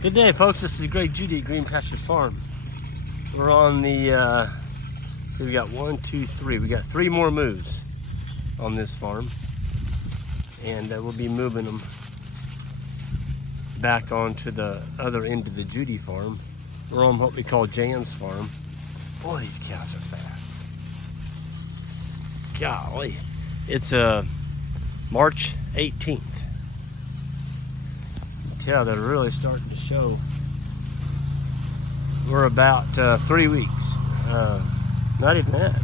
Good day, folks. This is Greg Judy at Green Pastures Farm. We're on the, so we got 1, 2, 3. We got 3 more moves on this farm. And we'll be moving them back onto the other end of the Judy farm. We're on what we call Jan's farm. Boy, these cows are fat. Golly. It's March 18th. Yeah, they're really starting to show. We're about 3 weeks, not even that,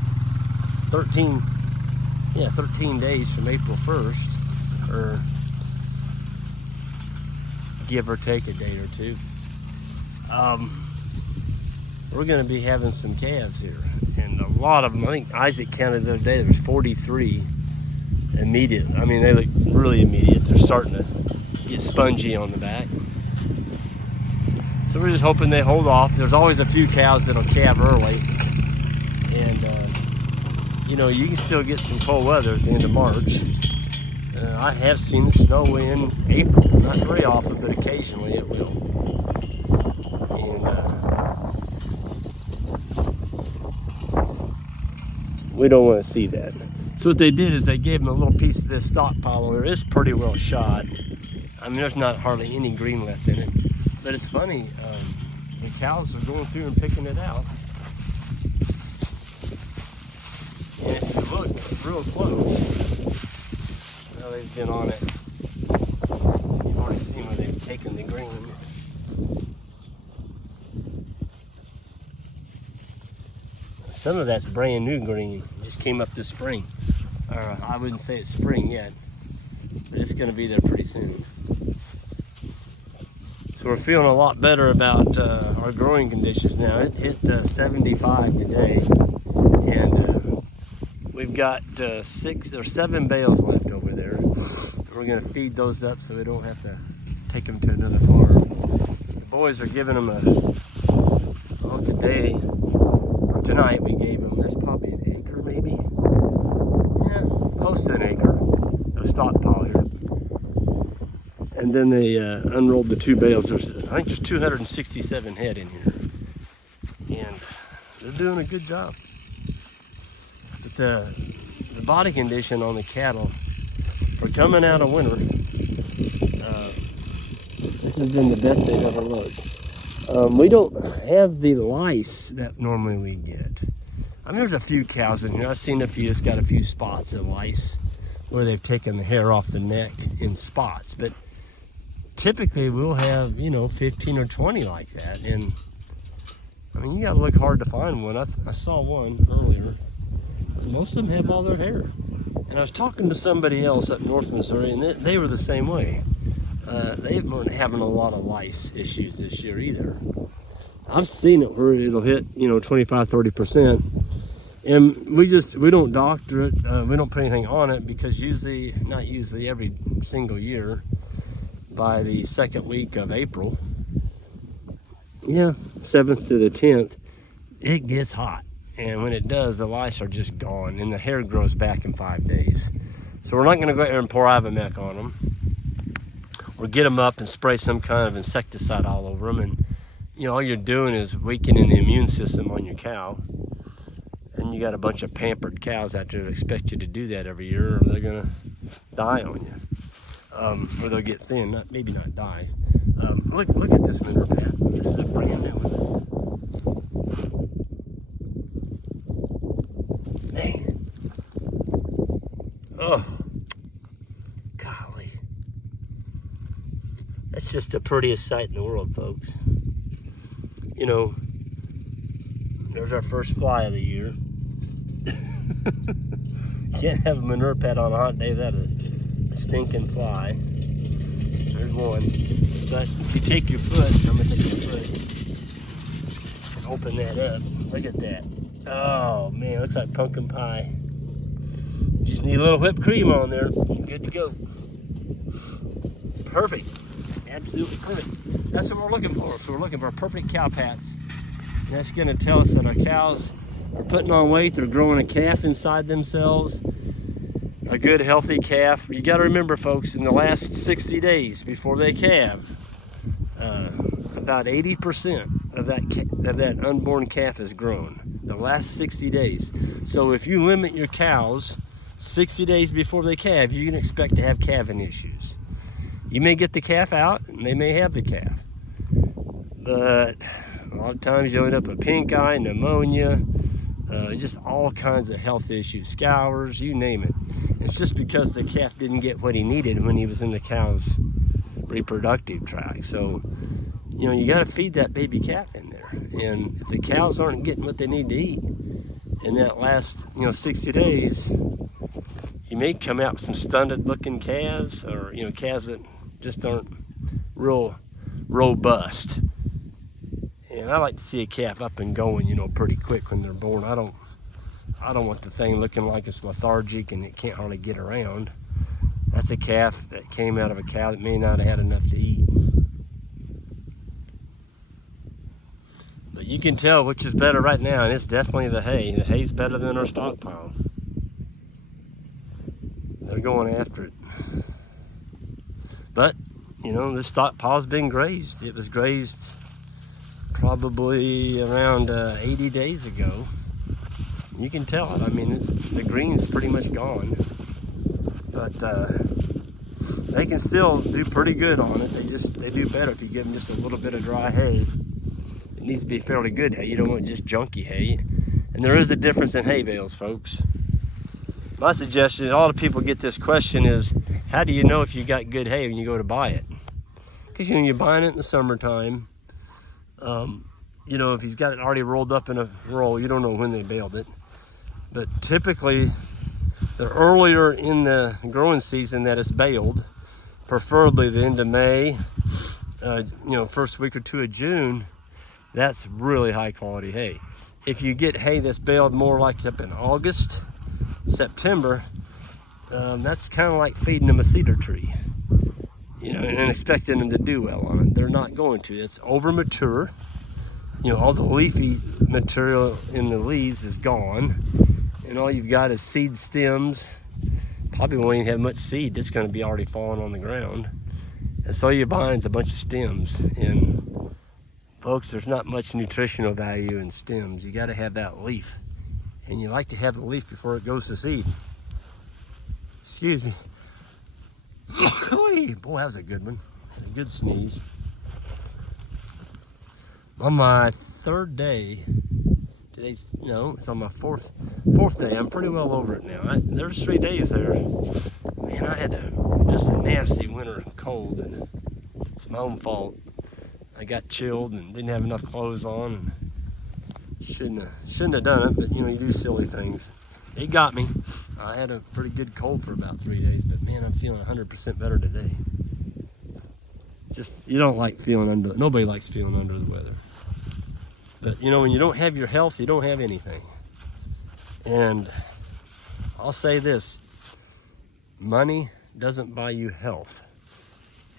13 days from April 1st, or give or take a day or two. We're going to be having some calves here, and a lot of them. I think Isaac counted the other day, there was 43 immediate. I mean, they look really immediate. They're starting to get spongy on the back. So we're just hoping they hold off. There's always a few cows that'll calve early. And, you know, you can still get some cold weather at the end of March. I have seen it snow in April. Not very often, but occasionally it will. And we don't want to see that. So what they did is they gave them a little piece of this stockpile over. It's pretty well shot. I mean, there's not hardly any green left in it. But it's funny, the cows are going through and picking it out. And if you look real close, well, they've been on it. You've already seen where they've taken the green. Some of that's brand new green. It just came up this spring. Or I wouldn't say it's spring yet, but it's going to be there pretty soon. So we're feeling a lot better about our growing conditions now. It hit 75 today, and we've got 7 bales left over there. We're going to feed those up so we don't have to take them to another farm. The boys are giving them today or tonight we gave them, there's probably an acre maybe, yeah, close to an acre of stockpile here. And then they unrolled the 2 bales. I think there's 267 head in here. And they're doing a good job. But the body condition on the cattle for coming out of winter, this has been the best they've ever looked. We don't have the lice that normally we get. I mean, there's a few cows in here. I've seen a few that's got a few spots of lice where they've taken the hair off the neck in spots. But typically we'll have, you know, 15 or 20 like that. And I mean, you gotta look hard to find one. I saw one earlier. Most of them have all their hair. And I was talking to somebody else up North Missouri, and they were the same way. They weren't having a lot of lice issues this year either. I've seen it where it'll hit, you know, 25-30%. And we don't doctor it. We don't put anything on it because not usually, every single year, by the 2nd week of April, 7th to the 10th, it gets hot. And when it does, the lice are just gone and the hair grows back in 5 days. So we're not gonna go out there and pour Ivomec on them. Or get them up and spray some kind of insecticide all over them. And you know, all you're doing is weakening the immune system on your cow. And you got a bunch of pampered cows out there that expect you to do that every year, or they're gonna die on you. Or they'll get thin, maybe not die. Look at this manure pad. This is a brand new one. Man. Oh, golly. That's just the prettiest sight in the world, folks. You know, there's our first fly of the year. Can't have a manure pad on a hot day without a stinking fly. There's one. But if you take your foot, I'm gonna take your foot and open that up. Look at that. Oh man, looks like pumpkin pie. Just need a little whipped cream on there. Good to go. It's perfect. Absolutely perfect. That's what we're looking for. So we're looking for perfect cow pats. And that's gonna tell us that our cows are putting on weight. They're growing a calf inside themselves. A good healthy calf. You got to remember, folks, in the last 60 days before they calve, about 80% of that unborn calf is grown the last 60 days. So if you limit your cows 60 days before they calve, you can expect to have calving issues. You may get the calf out and they may have the calf, but a lot of times you'll end up with pink eye, pneumonia, just all kinds of health issues, scours, you name it. It's just because the calf didn't get what he needed when he was in the cow's reproductive tract. So, you know, you got to feed that baby calf in there. And if the cows aren't getting what they need to eat in that last, 60 days, you may come out with some stunted looking calves, or, calves that just aren't real robust. And I like to see a calf up and going, pretty quick when they're born. I don't want the thing looking like it's lethargic and it can't hardly get around. That's a calf that came out of a cow that may not have had enough to eat. But you can tell which is better right now, and it's definitely the hay. The hay's better than our stockpile. They're going after it. But, this stockpile's been grazed. It was grazed probably around 80 days ago. You can tell it. I mean, the green's pretty much gone. But they can still do pretty good on it. They do better if you give them just a little bit of dry hay. It needs to be fairly good hay. You don't want just junky hay. And there is a difference in hay bales, folks. My suggestion, a lot of people get this question, is how do you know if you got good hay when you go to buy it? Because you're buying it in the summertime. If he's got it already rolled up in a roll, you don't know when they baled it. But typically, the earlier in the growing season that it's baled, preferably the end of May, first week or two of June, that's really high quality hay. If you get hay that's baled more like up in August, September, that's kind of like feeding them a cedar tree, and expecting them to do well on it. They're not going to. It's over mature. All the leafy material in the leaves is gone, and all you've got is seed stems. Probably won't even have much seed. It's going to be already falling on the ground. And so you're buying is a bunch of stems. And folks, there's not much nutritional value in stems. You got to have that leaf. And you like to have the leaf before it goes to seed. Excuse me. Boy, that was a good one. A good sneeze. On my third day, it's on my fourth day. I'm pretty well over it now. There's 3 days there. Man, I had just a nasty winter cold, and it's my own fault. I got chilled and didn't have enough clothes on, and shouldn't have done it. But you do silly things. It got me. I had a pretty good cold for about 3 days, but man, I'm feeling 100% better today. Just, you don't like feeling nobody likes feeling under the weather. But when you don't have your health, you don't have anything. And I'll say this, money doesn't buy you health.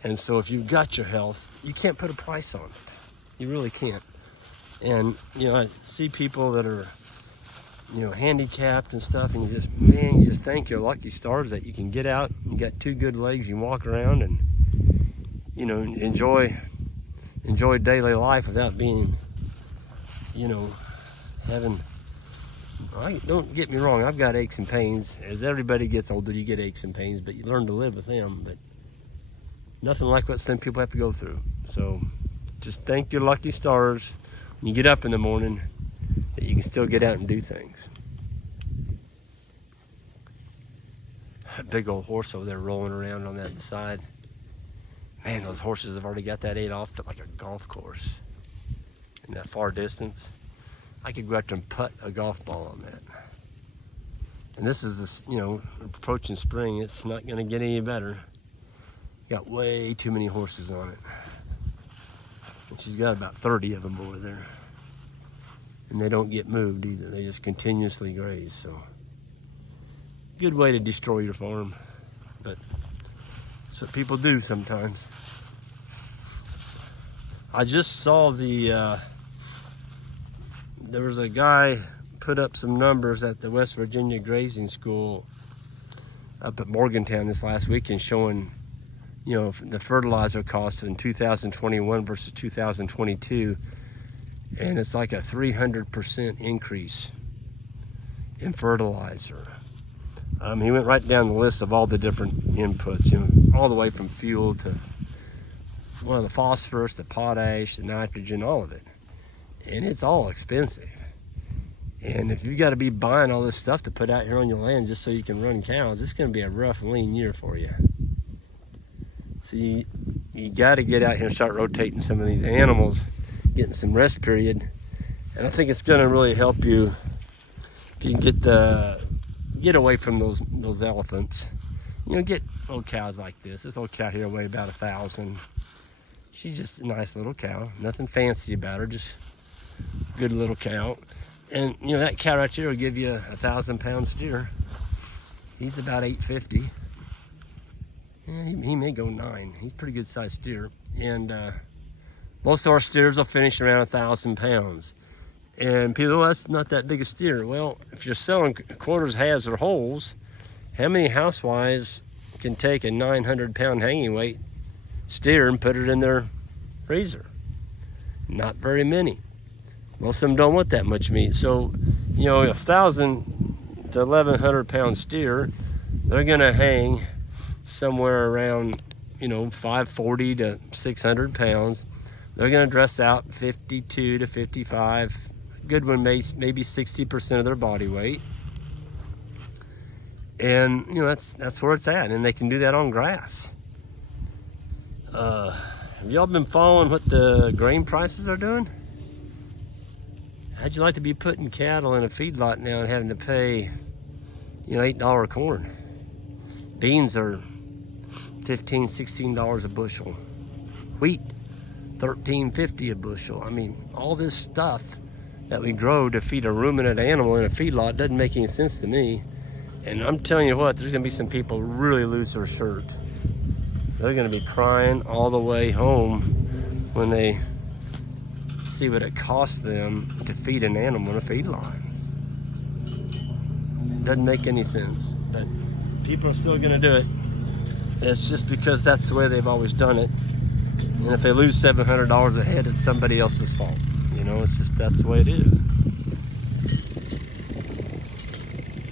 And so if you've got your health, you can't put a price on it. You really can't. And I see people that are handicapped and stuff, and you just thank your lucky stars that you can get out, you got 2 good legs, you walk around and enjoy daily life without being don't get me wrong, I've got aches and pains. As everybody gets older, you get aches and pains, but you learn to live with them. But nothing like what some people have to go through. So just thank your lucky stars when you get up in the morning that you can still get out and do things. A big old horse over there rolling around on that side. Man, those horses have already got that ate off to like a golf course in that far distance. I could go out there and putt a golf ball on that. And this is approaching spring. It's not going to get any better. Got way too many horses on it. And she's got about 30 of them over there. And they don't get moved either. They just continuously graze. So, good way to destroy your farm. But that's what people do sometimes. I just saw there was a guy put up some numbers at the West Virginia Grazing School up at Morgantown this last weekend showing you know, the fertilizer cost in 2021 versus 2022, and it's like a 300% increase in fertilizer. He went right down the list of all the different inputs, you know, all the way from fuel to, well, the phosphorus, the potash, the nitrogen, all of it. And it's all expensive. And if you've got to be buying all this stuff to put out here on your land just so you can run cows, it's going to be a rough, lean year for you. So you got to get out here and start rotating some of these animals, getting some rest period. And I think it's going to really help you if you can get away from those elephants. You know, get old cows like this. This old cow here weighed about 1,000. She's just a nice little cow. Nothing fancy about her, just a good little cow. And you know, that cow right there will give you 1,000-pound steer. He's about 850. Yeah, he may go 9. He's a pretty good sized steer. And most of our steers will finish around 1,000 pounds. And people, well, that's not that big a steer. Well, if you're selling quarters, halves, or wholes, how many housewives can take a 900-pound hanging weight steer and put it in their freezer? Not very many. Most of them don't want that much meat. So, you know, 1,000 to 1,100-pound steer, they're gonna hang somewhere around, you know, 540 to 600 pounds. They're gonna dress out 52 to 55. Good one, maybe 60% of their body weight. And, you know, that's where it's at. And they can do that on grass. Have y'all been following what the grain prices are doing? How'd you like to be putting cattle in a feedlot now and having to pay, you know, $8 corn? Beans are $15, $16 a bushel. Wheat, $13.50 a bushel. I mean, all this stuff that we grow to feed a ruminant animal in a feedlot doesn't make any sense to me. And I'm telling you what, there's gonna be some people really lose their shirt. They're gonna be crying all the way home when they see what it costs them to feed an animal in a feedlot. Doesn't make any sense, but people are still gonna do it. It's just because that's the way they've always done it. And if they lose $700 a head, it's somebody else's fault. You know, it's just, that's the way it is.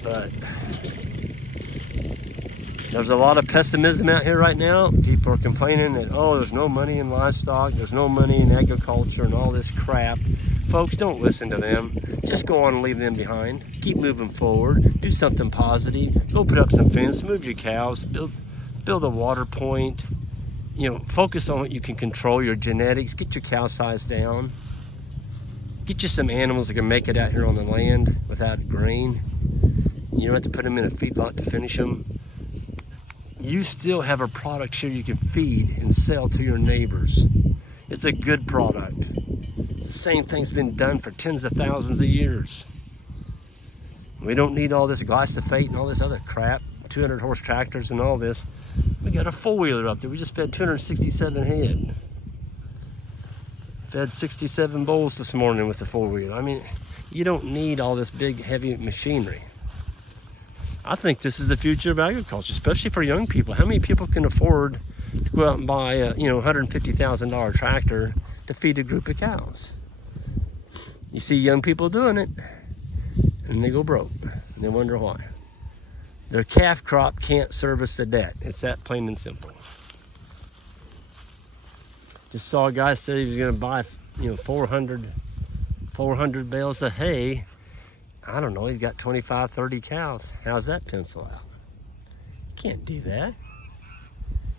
But there's a lot of pessimism out here right now. People are complaining that, oh, there's no money in livestock, there's no money in agriculture and all this crap. Folks, don't listen to them. Just go on and leave them behind. Keep moving forward. Do something positive. Go put up some fence, move your cows, build a water point. You know, focus on what you can control, your genetics. Get your cow size down. Get you some animals that can make it out here on the land without grain. You don't have to put them in a feedlot to finish them. You still have a product here you can feed and sell to your neighbors. It's a good product. It's the same thing's been done for tens of thousands of years. We don't need all this glyphosate and all this other crap, 200 horse tractors and all this. We got a 4-wheeler up there. We just fed 267 head. Fed 67 bulls this morning with the 4-wheeler. I mean, you don't need all this big, heavy machinery. I think this is the future of agriculture, especially for young people. How many people can afford to go out and buy a, you know, $150,000 tractor to feed a group of cows? You see young people doing it, and they go broke, and they wonder why. Their calf crop can't service the debt. It's that plain and simple. Just saw a guy say he was going to buy, you know, 400 bales of hay. I don't know, he's got 25, 30 cows. How's that pencil out? Can't do that.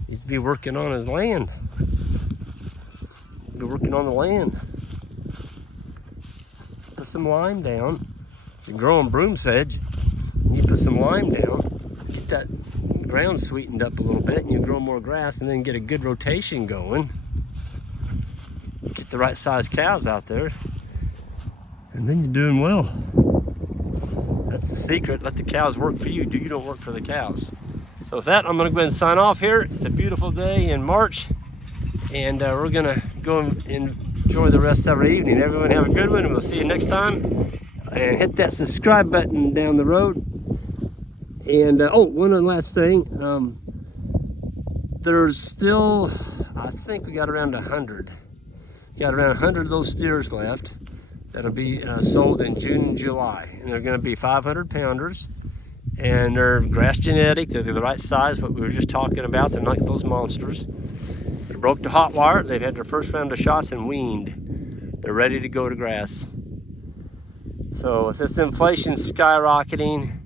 Needs to be working on his land. Be working on the land. Put some lime down. You're growing broom sedge. You put some lime down. Get that ground sweetened up a little bit, and you grow more grass, and then get a good rotation going. Get the right size cows out there, and then you're doing well. That's the secret. Let the cows work for you. You don't work for the cows. So with that, I'm going to go ahead and sign off here. It's a beautiful day in March, and we're going to go and enjoy the rest of our evening. Everyone have a good one, and we'll see you next time. And hit that subscribe button down the road. And oh, one last thing. there's still, I think we got around 100. Got around 100 of those steers left that'll be sold in June and July. And they're gonna be 500 pounders. And they're grass genetic, they're the right size, what we were just talking about. They're not those monsters. They broke the hot wire, they've had their first round of shots and weaned. They're ready to go to grass. So with this inflation skyrocketing,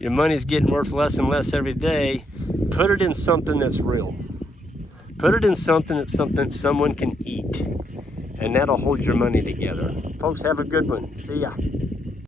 your money's getting worth less and less every day, put it in something that's real. Put it in something that's someone can eat. And that'll hold your money together. Folks, have a good one. See ya.